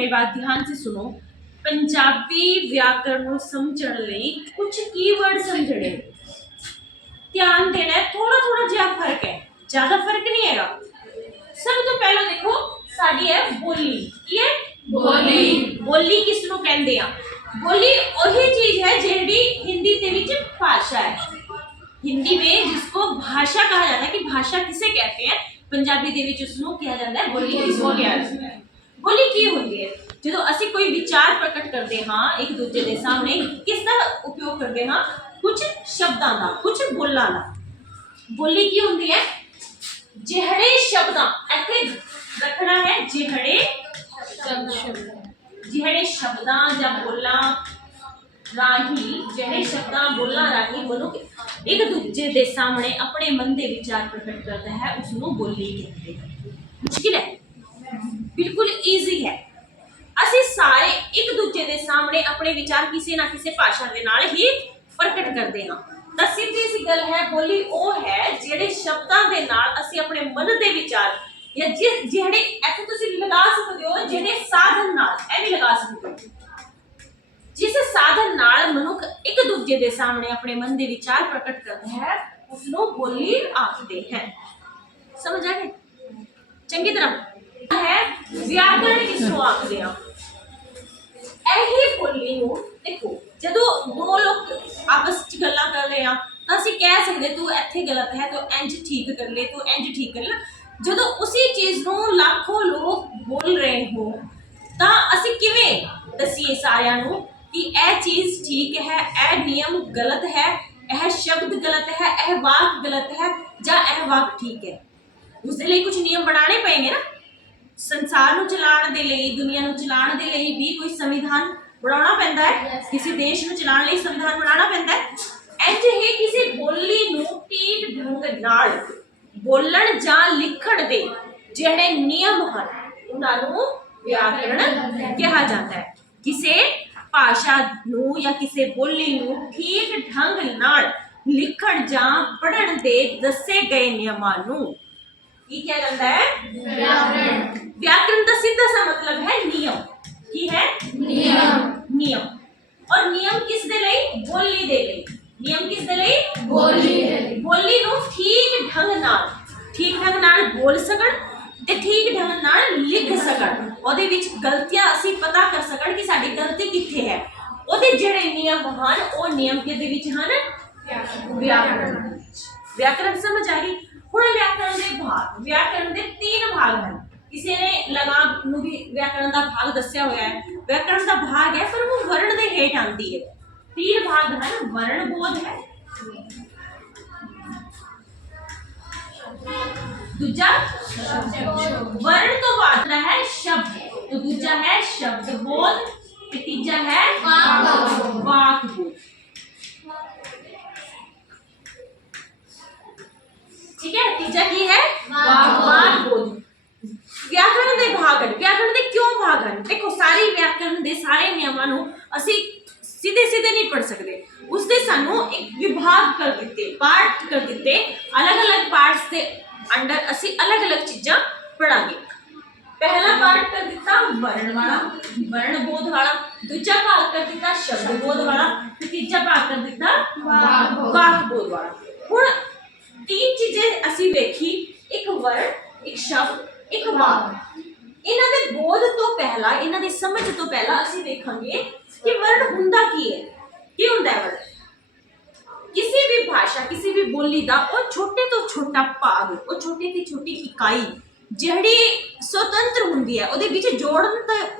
मेरी बात ध्यान से सुनो। पंजाबी व्याकरण को समझण लई कुछ कीवर्ड समझने, ध्यान देना है। थोड़ा थोड़ा जिहा फर्क है, ज्यादा फर्क नहीं है। सब तो पहले देखो साडी है बोली। की है? बोली। बोली किसनों कहंदे आ? बोली वही चीज है जेडी हिंदी के विच भाषा है। हिंदी में जिसको भाषा कहा जाता है कि भाषा किसे कहते हैं, पंजाबी दे विच उसनों कहा जाता है बोली। किसको कहा जाता है? बोली की होती है जो असी कोई विचार प्रकट करते हाँ एक दूसरे के सामने किसका उपयोग करते हाँ, कुछ शब्दां दा, कुछ बोलां दा। बोली की होती है जिहड़े शब्दां इत्थे रखना है, जिहड़े शब्दां जां बोलां राही, जिहड़े शब्दां बोलां राही मनुख एक दूजे के सामने अपने मन के विचार प्रकट करता है उसनों बोली कहते हैं। मुश्किल है? बिल्कुल ईजी है। असी सारे एक दूजे के सामने अपने विचार किसी ना किसी भाषा के नाल ही प्रकट करते हैं। तो सीधी सी गल है बोली वो है जिहड़े शब्दां दे नाल असी अपने मन के विचार या जिहड़े इत्थे तुसीं लगा सकते हो जिहड़े साधन नाल ए भी लगा सकते हो, जिस साधन नाल मनुख एक दूजे के सामने अपने मन के विचार प्रकट करता है उसनों बोली आखते हैं। समझ आ गए चंगी तरह है? व्याकरण किसनों आखते हैं? यही बोली नूं देखो जदों दो लोग आपस च गल्लां कर रहे हैं तो असीं कह सकते तू इत्थे गलत है तो इंज ठीक कर ले, तू इंज ठीक कर ले। जदों उसी चीज़ नूं लाखों लोग बोल रहे हो तो असीं किवें दसीए सारिਆਂ नूं कि यह चीज़ ठीक है, यह नियम गलत है, यह शब्द गलत है, यह वाक गलत है या यह वाक ठीक है। उसके लिए कुछ नियम बनाने पेंगे ना। संसार नूं चलाउण दे लई, दुनिया नूं चलाउण दे लई भी कोई संविधान बनाना पैंदा है। किसी देश नूं चलाउण लई संविधान बनाना पैंदा है। इंज ही किसी बोली नूं ठीक ढंग नाल बोलण जां लिखण दे जिहड़े नियम हन उन्हां नूं व्याकरण कहा जाता है। किसी भाषा नूं या किसी बोली नूं ठीक ढंग नाल लिखण जां पढ़ण दे दसे गए नियमां नूं की क्या जाता है? व्याकरण। व्याकरण का सीधा सा मतलब है नियम। की है? नियम। नियम और नियम किस दे लई? बोली दे लई। नियम किस दे लई? बोली दे लई। बोली नूं ठीक ढंग नाल बोल सकण ते ठीक ढंग नाल लिख सकण, ओदे विच गलतियां असीं पता कर सकण कि साडी गलती कित्थे है। ओदे जिहड़े नियम हन ओ नियम किहदे विच हन? व्याकरण। व्याकरण समझ आ गई? हुण व्याकरण के भाग, व्याकरण के 3 भाग हैं। किसी ने लगाम नूं भी व्याकरण का भाग दस्या होया है। व्याकरण का भाग है पर वो वर्ण के हेठ आती है। 3 भाग हैं, वर्ण बोध है, दूजा वर्ण तो बाद है शब्द, तो दूजा है शब्द बोध, तीजा है वाक बोध। ठीक है, तीजा की है वाक बोध। व्याकरण के भाग हैं। व्याकरण के क्यों भाग हैं? देखो सारी व्याकरण के सारे नियमां नूं असीं सीधे सीधे नहीं पढ़ सकते। उससे सानू एक विभाग कर दिते, पार्ट कर दिते, अलग अलग पार्ट्स के अंडर असी अलग अलग चीज़ां पढ़ांगे। पहला पार्ट कर दिता वर्ण वाला, वर्ण बोध वाला, दूजा भाग कर दिता शब्द बोध वाला, तीजा भाग कर दिता वाक बोध वाला। हुण 3 चीज़ें असी वेखी, एक वर्ण, एक शब्द, एक वाक। इन्हां दे बोध तो पहला, इन्हां दी समझ तो पहला असी देखांगे कि वर्ण हुंदा की है। की हुंदा है वर्ण? किसी भी भाषा, किसी भी बोली का वो छोटे तो छोटा भाग, वो छोटी तो छोटी इकाई जिहड़ी स्वतंत्र हुंदी है, उहदे विच जोड़न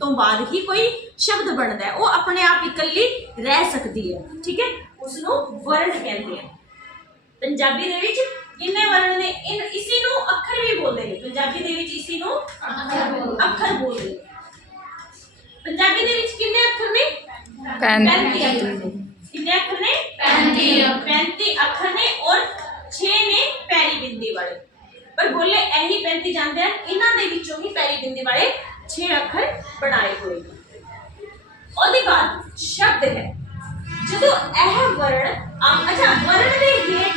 तो बाद ही कोई शब्द बनता है। वो अपने आप इकल्ली रह सकती है। ठीक है, उसनूं वर्ण कहते हैं। पंजाबी दे विच किन्ने वर्ण ने? इसी नूं अखर भी बोलते हैं। पंजाबी दे विच इसी नूं अखर बोलते हैं। पंजाबी दे विच किन्ने अखर ने? 35 अखर। कितने अखर ने? 35 अखर ने और 6 ने पैरी बिंदी वाले। पर बोले यही 35 जानते हैं, इन्हां दे विचों ही पैरी बिंदी वाले 6 अखर बनाए हुए। और दी बात शब्द है जदों यह वर्ण अच्छा वर्ण दे हेठ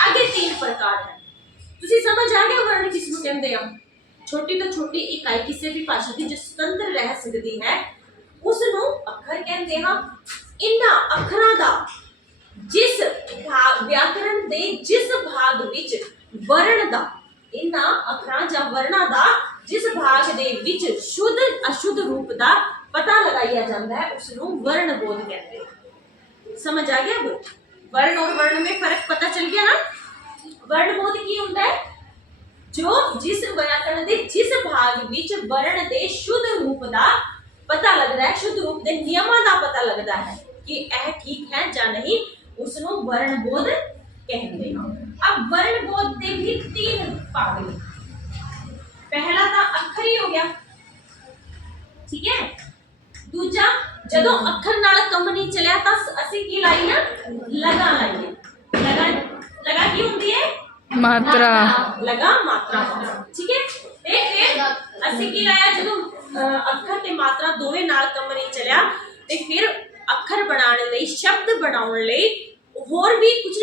आगे 3 प्रकार है। तुसीं समझ आ गए वर्ण किसनूं कहंदे आ? ਛੋਟੀ ਤੋਂ ਛੋਟੀ ਇਕਾਈ ਕਿਸੇ ਵੀ ਭਾਸ਼ਾ ਦੀ ਜੋ ਸੁਤੰਤਰ ਰਹਿ ਸਕਦੀ ਹੈ ਉਸ ਨੂੰ ਅੱਖਰ ਕਹਿੰਦੇ ਹਾਂ। ਇਹਨਾਂ ਅੱਖਰਾਂ ਦਾ ਜਿਸ ਵਿਆਕਰਣ ਦੇ ਜਿਸ ਭਾਗ ਵਿੱਚ ਵਰਣ ਦਾ, ਇਹਨਾਂ ਅੱਖਰਾਂ ਜਾਂ ਵਰਣਾਂ ਦਾ ਜਿਸ ਭਾਗ ਦੇ ਵਿੱਚ ਸ਼ੁੱਧ ਅਸ਼ੁੱਧ ਰੂਪ ਦਾ ਪਤਾ ਲਗਾਇਆ ਜਾਂਦਾ है उसਨੂੰ वर्ण बोध कहते हैं। समझ आ गया वो? वर्ण और वर्ण में फर्क पता चल गया ना? वर्ण बोध की ਹੁੰਦਾ है ਜੋ ਜਿਸ ਵਿਆਕਰਣ ਦੇ ਜਿਸ ਭਾਗ ਵਿੱਚ ਵਰਣ ਦੇ ਸ਼ੁੱਧ ਰੂਪ ਦਾ ਪਤਾ ਲੱਗਦਾ ਹੈ, ਸ਼ੁੱਧ ਰੂਪ ਦੇ ਨਿਯਮਾਂ ਦਾ ਪਤਾ ਲੱਗਦਾ ਹੈ ਕਿ ਇਹ ਠੀਕ ਹੈ ਜਾਂ ਨਹੀਂ, ਉਸ ਨੂੰ ਵਰਣ ਬੋਧ ਕਹਿੰਦੇ ਹਨ। अब वर्ण बोध ਦੇ ਵੀ तीन ਭਾਗ ਨੇ। पहला ਤਾਂ ਅੱਖਰ ਹੀ ਹੋ ਗਿਆ, ਠੀਕ ਹੈ। दूजा ਜਦੋਂ ਅੱਖਰ ਨਾਲ ਕੰਮ ਨਹੀਂ ਚੱਲਿਆ ਤਾਂ ਅਸੀਂ ਕੀ ਲਾਈਏ? ਲਗਾ ਲਾਈਏ। ਲਗਾ ਕੀ ਹੁੰਦੀ ਹੈ? ਮਾਤਰਾ। ਲਗਾ ਮਾਤਰਾ, ਠੀਕ ਹੈ। ਤੇ ਫਿਰ ਅਸੀਂ ਕੀ ਲਾਇਆ? ਜਦੋਂ ਅੱਖਰ ਤੇ ਮਾਤਰਾ ਦੋਵੇਂ ਨਾਲ ਕੰਮ ਨਹੀਂ ਚੱਲਿਆ ਤੇ ਫਿਰ ਅੱਖਰ ਬਣਾਉਣ ਲਈ, ਸ਼ਬਦ ਬਣਾਉਣ ਲਈ ਹੋਰ ਵੀ ਕੁਝ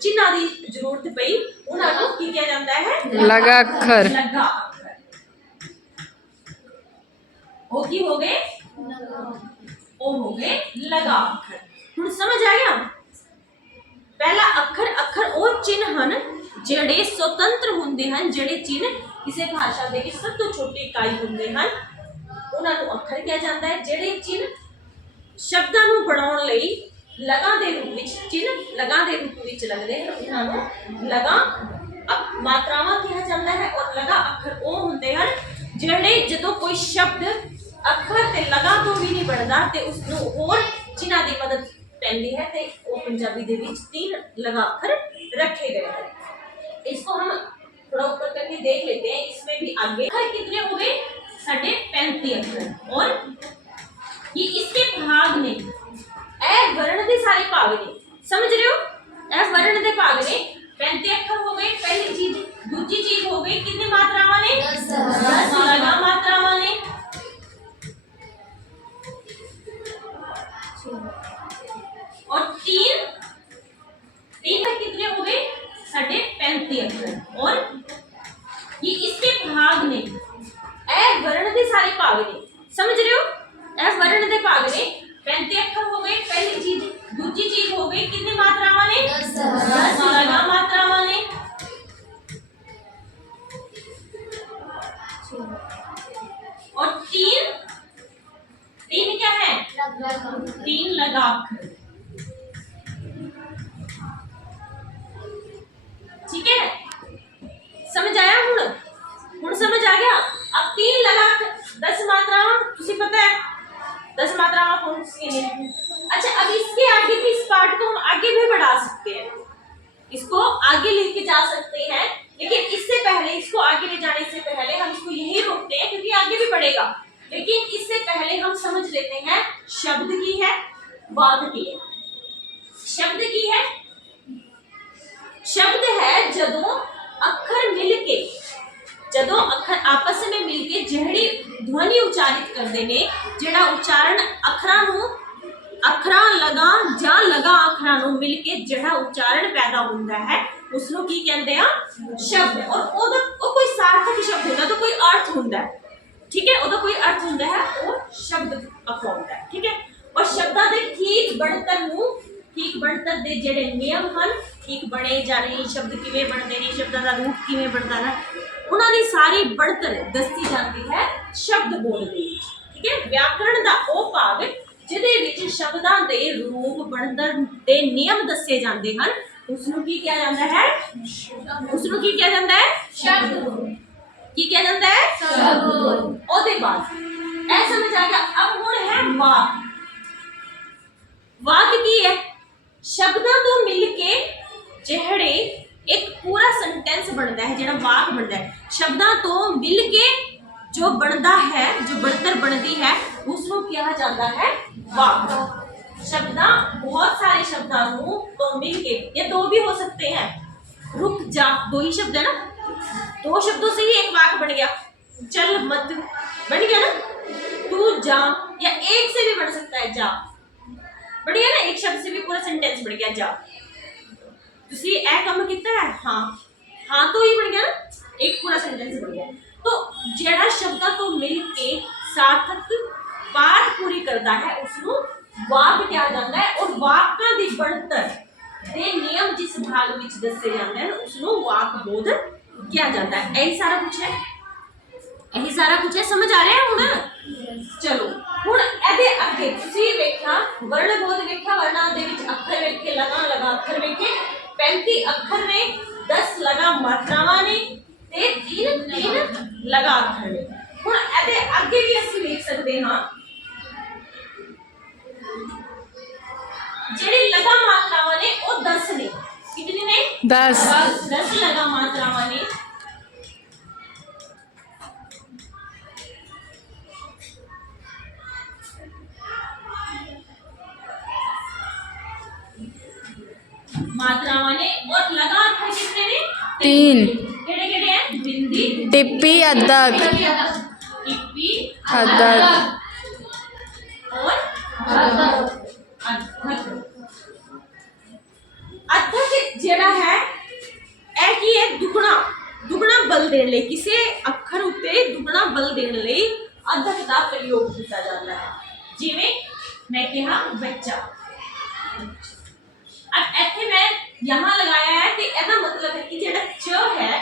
ਚਿੰਨ੍ਹਾਂ ਦੀ ਜ਼ਰੂਰਤ ਪਈ, ਉਹਨਾਂ ਨੂੰ ਕੀ ਕਿਹਾ ਜਾਂਦਾ ਹੈ? ਲਗਾ ਅੱਖਰ। ਲਗਾ ਅੱਖਰ। ਉਹ ਕੀ ਹੋ ਗਏ? ਉਹ ਹੋ ਗਏ ਲਗਾ ਅੱਖਰ। ਹੁਣ ਸਮਝ ਆ ਗਿਆ? ਪਹਿਲਾ ਅੱਖਰ ਉਹ ਚਿੰਨ੍ਹ ਹਨ ਜਿਹੜੇ ਸੁਤੰਤਰ ਹੁੰਦੇ ਹਨ, ਜਿਹੜੇ ਚਿੰਨ੍ਹ ਕਿਸੇ ਭਾਸ਼ਾ ਦੇ ਵਿੱਚ ਸਭ ਤੋਂ ਛੋਟੀ ਇਕਾਈ ਹੁੰਦੇ ਹਨ, ਉਹਨਾਂ ਨੂੰ ਅੱਖਰ ਕਿਹਾ ਜਾਂਦਾ ਹੈ। ਜਿਹੜੇ ਚਿੰਨ੍ਹ ਸ਼ਬਦਾਂ ਨੂੰ ਬਣਾਉਣ ਲਈ ਲਗਾ ਦੇ ਰੂਪ ਵਿੱਚ, ਚਿੰਨ੍ਹ ਲਗਾ ਦੇ ਰੂਪ ਵਿੱਚ ਲੱਗਦੇ ਹਨ, ਉਹਨਾਂ ਨੂੰ ਲਗਾ ਮਾਤਰਾਵਾਂ ਕਿਹਾ ਜਾਂਦਾ ਹੈ। ਔਰ ਲਗਾ ਅੱਖਰ ਉਹ ਹੁੰਦੇ ਹਨ ਜਿਹੜੇ ਜਦੋਂ ਕੋਈ ਸ਼ਬਦ ਅੱਖਰ ਤੇ ਲਗਾ ਤੋਂ ਵੀ ਨਹੀਂ ਬਣਦਾ ਤੇ ਉਸ ਨੂੰ ਹੋਰ ਚਿੰਨ੍ਹਾਂ ਦੀ ਮਦਦ ਪੈਂਦੀ है, ਤੇ ਉਹ ਪੰਜਾਬੀ ਦੇ ਵਿੱਚ तीन लगा अक्षर रखे गए हैं। इसको हम थोड़ा ऊपर करके देख लेते हैं। इसमें भी आगे अक्षर कितने हो गए? 35 अक्षर। और ये इसके भाग ने ए वर्ण के सारे भाग ने, समझ रहे हो? ए वर्ण के भाग ने 35 अक्षर हो गए। पहली चीज। दूसरी चीज हो गई कितनी मात्रावां ने? 10 लगा मात्रावां ने। और तीन कितने हो गए? 35 अक्षर। और ये इसके भाग ने ए वर्ण के सारे भाग ने, समझ रहे हो? ए वर्ण के भाग ने 35 अक्षर हो गए। पहली चीज। दूसरी चीज हो गई कितनी मात्रावां ने? 10 लगा मात्रावां ने। और तीन क्या है? 3 लगा अक्षर, ठीक है। समझ आया? हुण समझ आ गया? अब 3 लगा 10 मात्रावां तुझे पता है 10 मात्रावां कौन सी है? अच्छा, अब इसके आगे भी इस पार्ट को हम आगे भी बढ़ा सकते हैं, इसको आगे लेके जा सकते हैं, लेकिन इससे पहले, इसको आगे ले जाने से पहले हम इसको यही रोकते हैं क्योंकि आगे भी बढ़ेगा। लेकिन इससे पहले हम समझ लेते हैं शब्द की है, वाक्य की है। शब्द की है, शब्द है ਜਦੋਂ ਅੱਖਰ ਮਿਲ ਕੇ, ਜਦੋਂ ਅੱਖਰ ਆਪਸ ਵਿੱਚ ਮਿਲ ਕੇ ਜਿਹੜੀ ਧੁਨੀ ਉਚਾਰਿਤ ਕਰਦੇ ਨੇ, ਜਿਹੜਾ ਉਚਾਰਨ ਅੱਖਰਾਂ ਲਗਾ ਜਾਂ ਲਗਾ ਅੱਖਰਾਂ ਨੂੰ ਮਿਲ ਕੇ ਜਿਹੜਾ ਉਚਾਰਨ ਪੈਦਾ ਹੁੰਦਾ ਹੈ ਉਸ ਨੂੰ ਕੀ ਕਹਿੰਦੇ ਆ? ਸ਼ਬਦ। ਔਰ ਉਹ ਕੋਈ ਸਾਰਥਕ ਸ਼ਬਦ ਹੁੰਦਾ, ਤਾਂ ਕੋਈ ਅਰਥ ਹੁੰਦਾ ਹੈ, ठीक है। ਉਹਦਾ ਕੋਈ ਅਰਥ ਹੁੰਦਾ ਹੈ, ਉਹ ਸ਼ਬਦ ਅਖਵਾਉਂਦਾ ਹੈ, ਠੀਕ ਹੈ। ਔਰ ਸ਼ਬਦਾਂ ਦੇ ਠੀਕ ਬਣਤਰ ਦੇ ਜਿਹੜੇ ਨਿਯਮ ਹਨ, ਠੀਕ ਬਣੇ ਜਾਂ ਨਹੀਂ, ਸ਼ਬਦ ਕਿਵੇਂ ਬਣਦੇ ਨੇ, ਸ਼ਬਦਾਂ ਦਾ ਰੂਪ ਕਿਵੇਂ ਬਣਦਾ ਹੈ, ਉਹਨਾਂ ਦੀ ਸਾਰੀ ਬਣਤਰ ਦੱਸੀ ਜਾਂਦੀ ਹੈ ਸ਼ਬਦ ਬੋਲ ਦੇ ਵਿੱਚ, ਠੀਕ ਹੈ। ਵਿਆਕਰਣ ਦਾ ਉਹ ਭਾਗ ਜਿਹਦੇ ਵਿੱਚ ਸ਼ਬਦਾਂ ਦੇ ਰੂਪ ਬਣਤਰ ਦੇ ਨਿਯਮ ਦੱਸੇ ਜਾਂਦੇ ਹਨ ਉਸ ਨੂੰ ਕੀ ਕਿਹਾ ਜਾਂਦਾ ਹੈ? ਉਸ ਨੂੰ ਕੀ ਕਿਹਾ ਜਾਂਦਾ ਹੈ? ਸ਼ਬਦ। ਕੀ ਕਿਹਾ ਜਾਂਦਾ ਹੈ? ਸ਼ਬਦ। ਉਹਦੇ ਬਾਅਦ ਇਹ ਸਮਝ ਆ ਗਿਆ। अब ਹੁਣ ਹੈ ਵਾਕ। ਵਾਕ ਕੀ ਹੈ? ਸ਼ਬਦਾਂ ਤੋਂ ਮਿਲ ਕੇ ਜਿਹੜੇ ਇੱਕ ਪੂਰਾ ਸੈਂਟੈਂਸ ਬਣਦਾ ਹੈ, ਜਿਹੜਾ ਵਾਕ ਬਣਦਾ ਹੈ, ਸ਼ਬਦਾਂ ਤੋਂ ਮਿਲ ਕੇ ਜੋ ਬਣਦਾ ਹੈ, ਜੋ ਬਣਤਰ ਬਣਦੀ ਹੈ ਉਸ ਨੂੰ ਕਿਹਾ ਜਾਂਦਾ ਹੈ ਵਾਕ। शब्दा बहुत सारे शब्दां तो मिल के, ये दो भी हो सकते हैं, रुक जा, दो ही शब्द है ना, दो शब्दों से ही एक वाक्य बन गया। चल मत बन गया ना, तू जा, या एक से भी बन सकता है जा, बढ़िया ना, एक शब्द से भी पूरा सेंटेंस बन गया जा। तुसी ए काम कितना है, हाँ हाँ तो ही बन गया ना, एक पूरा सेंटेंस बन गया। तो ਜਿਹੜਾ ਸ਼ਬਦਾਂ ਤੋਂ ਮਿਲ ਕੇ ਸਾਰਥਕ ਬਾਤ ਪੂਰੀ ਕਰਦਾ ਹੈ ਉਸਨੂੰ ਵਾਕ ਕਿਹਾ ਜਾਂਦਾ ਹੈ ਔਰ ਵਾਕਾਂ ਦੀ ਬਣਤਰ ਦੇ ਨਿਯਮ ਜਿਸ ਭਾਗ ਵਿੱਚ ਦੱਸੇ ਜਾਂਦੇ ਹਨ ਉਸਨੂੰ ਵਾਕ ਬੋਧ ਕਿਹਾ ਜਾਂਦਾ ਹੈ। ਇਹੀ ਸਾਰਾ ਕੁਝ ਹੈ, ਇਹੀ ਸਾਰਾ ਕੁਝ ਹੈ। ਸਮਝ ਆ ਰਿਹਾ ਹੁਣ? ਚਲੋ ਹੁਣ ਇਹਦੇ ਅੱਗੇ ਤੁਸੀਂ ਵੇਖਿਆ ਵਰਣ ਬੋਧ ਵੇਖਿਆ, ਵਰਣਾਂ ਦੇ ਵਿੱਚ ਅੱਖਰ ਵੇਖੇ, ਲਗਾ ਅੱਖਰ ਵੇਖੇ, 35 ਅੱਖਰ ਨੇ, 10 ਲਗਾ ਮਾਤਰਾਵਾਂ ਨੇ ਤੇ 3 ਲਗਾ ਅੱਖਰ ਨੇ। ਹੁਣ ਇਹਦੇ ਅੱਗੇ ਵੀ ਅਸੀਂ ਵੇਖ ਸਕਦੇ ਹਾਂ ਜਿਹੜੇ ਲਗਾ ਮਾਤਰਾਵਾਂ ਨੇ ਉਹ 10 ਨੇ। ਕਿੰਨੇ ਨੇ? 10 10 ਲਗਾ ਮਾਤਰਾਵਾਂ ਨੇ। मात्रावां ने और लगा अक्षर कितने ने? 3 केड़े केड़े हैं? बिंदी, टिप्पी अद्धक टिप्पी, अद्धक और अद्धक। अद्धक जेड़ा है ਇਹ ਕੀ ਹੈ? ਦੁਗਣਾ ਬਲ ਦੇਣ ਲਈ, ਕਿਸੇ ਅੱਖਰ ਉੱਤੇ ਦੁਗਣਾ ਬਲ ਦੇਣ ਲਈ ਅਧਕ ਦਾ ਪ੍ਰਯੋਗ ਕੀਤਾ ਜਾਂਦਾ ਹੈ। ਜਿਵੇਂ ਮੈਂ ਕਿਹਾ ਬੱਚਾ, अब ऐसे मैं यहाँ लगाया है तो ऐसा मतलब है कि जेड़ा च है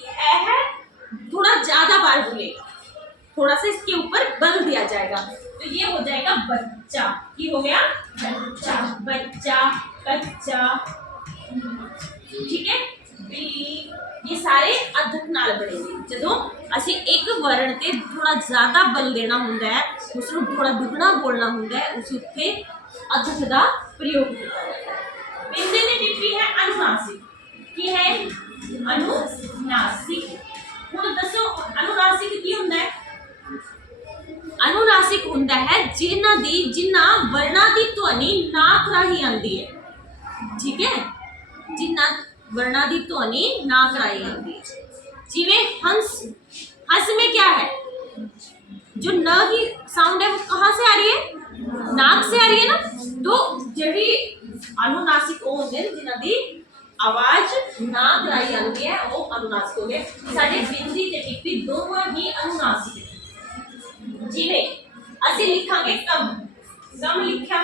यह थोड़ा ज्यादा बार बोलेगा, थोड़ा सा इसके ऊपर बल दिया जाएगा तो ये हो जाएगा बच्चा। ये हो गया बच्चा, बच्चा, कच्चा, ठीक है। ये सारे अधक नाल बनेंगे। जो असी एक वर्ण ते थोड़ा ज्यादा बल देना हुंदा है, उसनू थोड़ा दुगना बोलना हुंदा है, उस उत्ते अधक का प्रयोग किया जाता है। बिंदी ने टिप्पी है अनुनासिक, की है अनुनासिक। हुण दसो अनुनासिक की हुंदा है? अनुनासिक हुंदा है जिन्ना वर्णा की ध्वनि नाक राही आंदी है, ठीक है, जिन्ना वर्णा की ध्वनि नाक राही आंदी है। जिवें हंस, हंस में क्या है? जो न की साउंड है वो कहाँ से आ रही है? नाक से आ रही है ना। तो जड़ी अनुनासिक वो होंगे जिन्हां दी आवाज नाक राही आती है वो अनुनासिक हो गए। साडे बिंदी ते टिप्पी दोनों ही अनुनासिक है। जिवें असीं लिखांगे कम, कम लिखा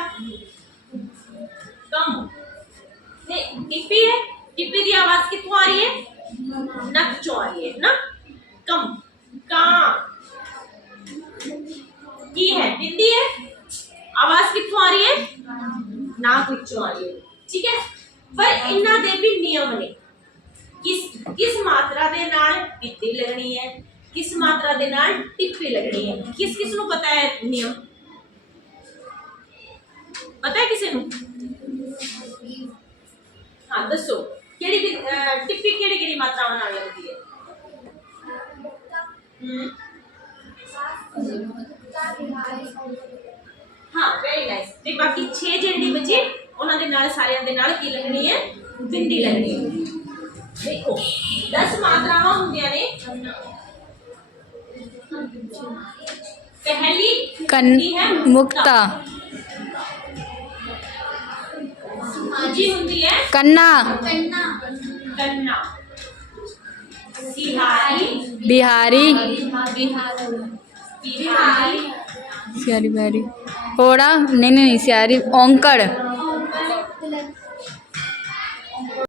कम, ते टिप्पी है, टिप्पी की आवाज कितों आ रही है? नक चों आ रही है ना। कम, का की है? बिंदी है, आवाज कितों आ रही है? नाक विचों आ रही है, ठीक है। पर इन्हां दे भी नियम ने, किस मात्रा दे नाल बिंदी लगनी है, किस मात्रा दे नाल टिप्पी लगनी है। किस नूं पता है नियम? पता है किसी नूं? हाँ दसो केड़ी टिप्पी केड़ी मात्रावां नाल लगदी है? हाँ वेरी नाइस। ते बाकी 6 जेडे बचे उन्हां दे नाल सारियां दे नाल की लगनी है? बिंदी लगनी है। देखो 10 मात्रावां हुंदियां ने। पहली की है मुक्ता, दूजी हुंदी है कन्ना, कन्ना, सिहारी, बिहारी, बिहारी, सियारी बिहारी, फोड़ा नहीं सियारी, औंकड़,